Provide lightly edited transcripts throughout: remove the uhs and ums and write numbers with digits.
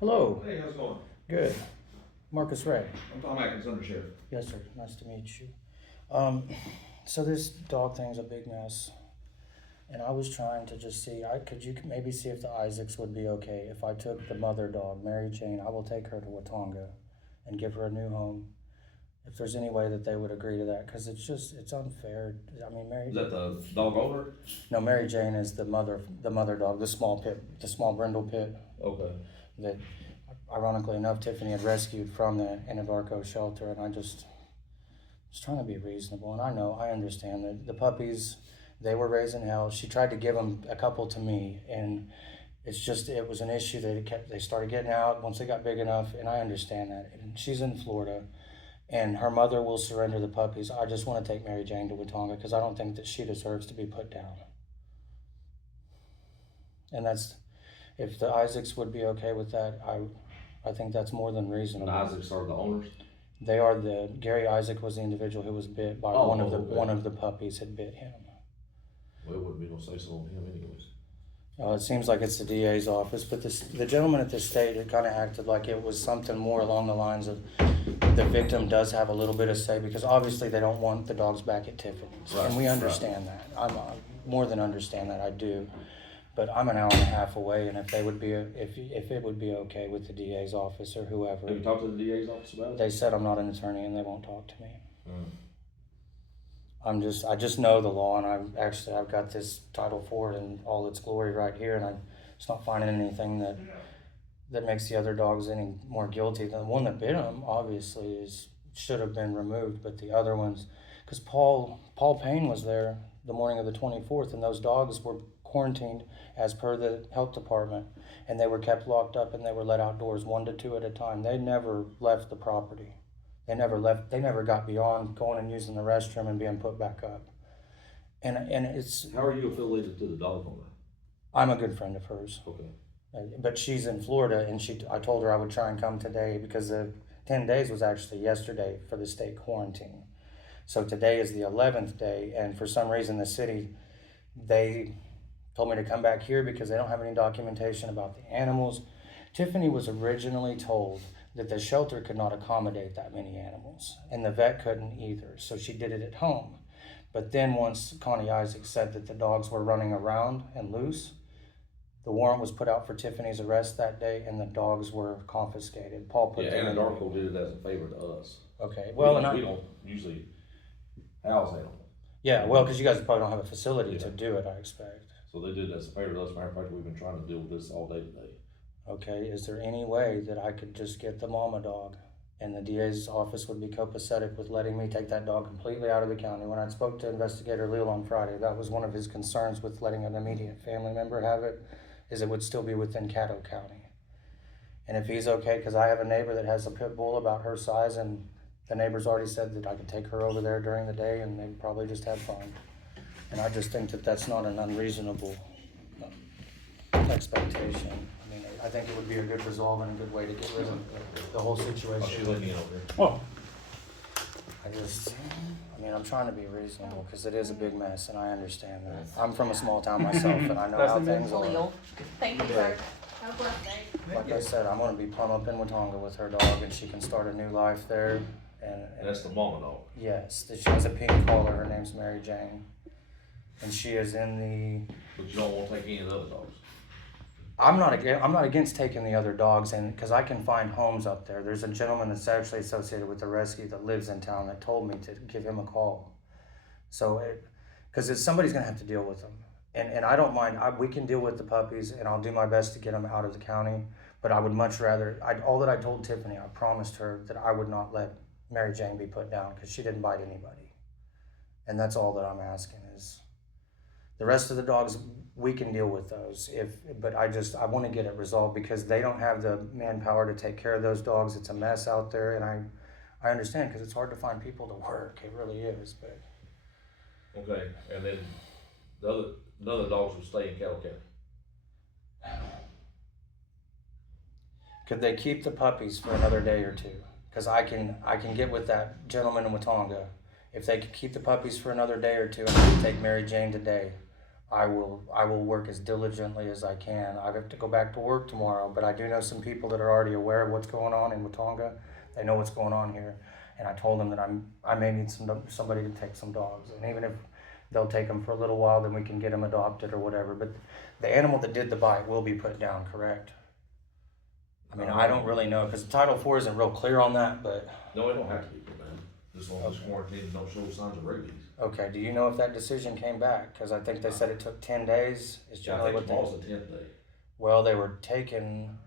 Hello. Hey, how's it going? Good. Marcus Ray. I'm Tom Atkins, undersheriff. Yes, sir. Nice to meet you. So this dog thing's a big mess, and I was trying to just see. Could you maybe see if the Isaacs would be okay if I took the mother dog, Mary Jane. I will take her to Watonga, and give her a new home. If there's any way that they would agree to that, because it's unfair. I mean, Is that the dog owner? No, Mary Jane is the mother dog, the small brindle pit. Okay. That, ironically enough, Tiffany had rescued from the Anadarko shelter, and I just was trying to be reasonable. And I understand that the puppies, they were raising hell. She tried to give them a couple to me, and it was an issue that they started getting out once they got big enough, and I understand that. And she's in Florida, and her mother will surrender the puppies. I just want to take Mary Jane to Watonga because I don't think that she deserves to be put down. And if the Isaacs would be okay with that, I think that's more than reasonable. And Isaacs are the owners? They are Gary Isaac was the individual who was bit by one of the puppies had bit him. Well, it wouldn't be no say so on him anyways. It seems like it's the DA's office, but the gentleman at the state had kind of acted like it was something more along the lines of the victim does have a little bit of say, because obviously they don't want the dogs back at Tiffany's, right, and we understand that. I more than understand that, I do. But I'm an hour and a half away, and if it would be okay with the DA's office or whoever. Have you talked to the DA's office about it? They said I'm not an attorney and they won't talk to me. Mm. I just know the law, and I've got this Title IV in all its glory right here, and I'm just not finding anything that makes the other dogs any more guilty. The one that bit him obviously should have been removed, but the other ones, because Paul Payne was there the morning of the 24th, and those dogs were quarantined as per the health department, and they were kept locked up, and they were let outdoors 1 to 2 at a time. They never left the property. They never got beyond going and using the restroom and being put back up. And it's. How are you affiliated to the dog owner? I'm a good friend of hers. Okay. But she's in Florida, and I told her I would try and come today because the 10 days was actually yesterday for the state quarantine. So today is the 11th day, and for some reason the city, they told me to come back here because they don't have any documentation about the animals. Tiffany was originally told that the shelter could not accommodate that many animals, and the vet couldn't either, so she did it at home. But then once Connie Isaac said that the dogs were running around and loose, the warrant was put out for Tiffany's arrest that day, and the dogs were confiscated. Paul put them in. Anadarko did it as a favor to us. Okay, well, we don't usually house animals. Yeah, well, because you guys probably don't have a facility to do it, I expect. So they did it as a favor to us. Matter of fact, we've been trying to deal with this all day today. Okay, is there any way that I could just get the mama dog, and the DA's office would be copacetic with letting me take that dog completely out of the county? When I spoke to Investigator Leal on Friday, that was one of his concerns with letting an immediate family member have it, is it would still be within Caddo County. And if he's okay, because I have a neighbor that has a pit bull about her size, and the neighbor's already said that I could take her over there during the day, and they'd probably just have fun. And I just think that that's not an unreasonable expectation. I mean, I think it would be a good resolve and a good way to get rid of the whole situation. She's letting you over here. Oh. I'm trying to be reasonable because it is a big mess, and I understand that. I'm from a small town myself, and I know how things are. Thank you, sir. Have a blessed day. Like I said, I'm going to be plumb up in Watonga with her dog, and she can start a new life there. And that's the mama dog? Yes. She has a pink collar. Her name's Mary Jane. And she is in the... But you don't want to take any of the other dogs? I'm not against taking the other dogs, and because I can find homes up there. There's a gentleman that's actually associated with the rescue that lives in town that told me to give him a call. So, because somebody's going to have to deal with them. And I don't mind. We can deal with the puppies, and I'll do my best to get them out of the county. But I would much rather... all that I told Tiffany, I promised her that I would not let Mary Jane be put down because she didn't bite anybody. And that's all that I'm asking is... The rest of the dogs, we can deal with those. But I want to get it resolved because they don't have the manpower to take care of those dogs. It's a mess out there, and I understand because it's hard to find people to work. It really is. But okay, and then the other dogs will stay in Caddo County. Could they keep the puppies for another day or two? Because I can get with that gentleman in Watonga If they could keep the puppies for another day or two and I can take Mary Jane today, I will work as diligently as I can. I have to go back to work tomorrow, but I do know some people that are already aware of what's going on in Watonga. They know what's going on here, and I told them that I may need somebody to take some dogs, and even if they'll take them for a little while, then we can get them adopted or whatever. But the animal that did the bite will be put down, correct? I mean, I don't really know because Title IV isn't real clear on that, but No, it don't have to be put down, as long as quarantine don't show signs of rabies. okay. Do you know if that decision came back? Because I think they said it took 10 days. Is Yeah, I generally think what they. tomorrow's the 10th day. Well, they were taken.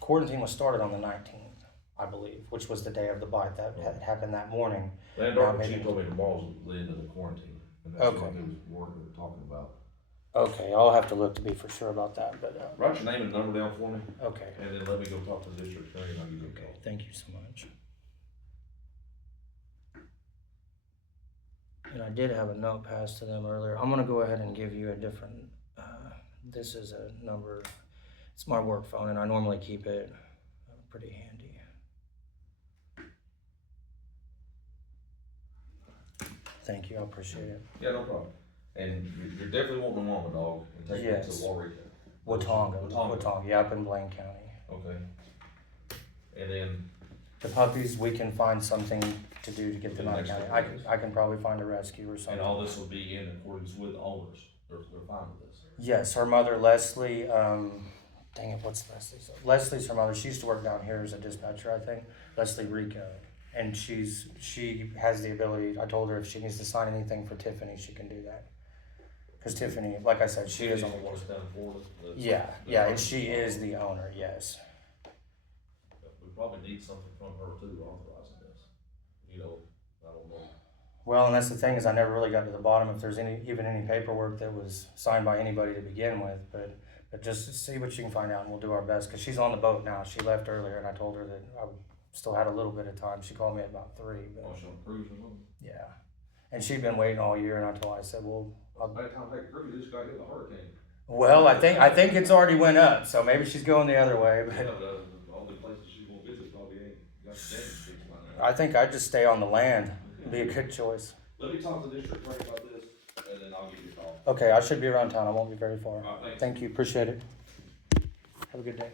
Quarantine was started on the 19th, I believe, which was the day of the bite that had happened that morning. Landmark chief told me tomorrow's the end of the quarantine, and that's Okay. what they were talking about. Okay, I'll have to look to be for sure about that, but Write your name and number down for me, okay. and then let me go talk to the district attorney, and I'll give you a Okay, call. thank you so much. And I did have a note passed to them earlier. I'm gonna go ahead and give you a different, this is a number, it's my work phone and I normally keep it pretty handy. Thank you, I appreciate it. Yeah, no problem. And you're definitely wanting a mama dog and taking it to Yes. Warwick. Watonga, yeah, up in Blaine County. Okay. And then, The puppies, we can find something to do to get them out of Next county. couple days. I can probably find a rescue or something. and all this will be in accordance with the owners, they're fine with this. Yes, her mother Leslie, dang it, what's Leslie's? Leslie's her mother. She used to work down here as a dispatcher, I think. Leslie Rico. And she has the ability, I told her if she needs to sign anything for Tiffany, she can do that. Because Tiffany, like I said, she is on the board. board. Down in Florida. Yeah, and she is the owner, yes. We probably need something from her too, authorizing this. You know, I don't know. Well, and that's the thing is I never really got to the bottom if there's even any paperwork that was signed by anybody to begin with, but just see what you can find out and we'll do our best because she's on the boat now. She left earlier and I told her that I still had a little bit of time. She called me at about 3, but Oh, she's on a cruise or something? yeah. And she'd been waiting all year and I said, well, By the time I take a cruise, this guy hit the hurricane. I think it's already went up, so maybe she's going the other way, Yeah, but but all the places she's gonna visit probably ain't got the damage fixed by now. I think I'd just stay on the land. It'd be a good choice. Let me talk to the district attorney about this, and then I'll give you a call. Okay, I should be around town. I won't be very far. All right, thanks. Thank you, appreciate it. Have a good day.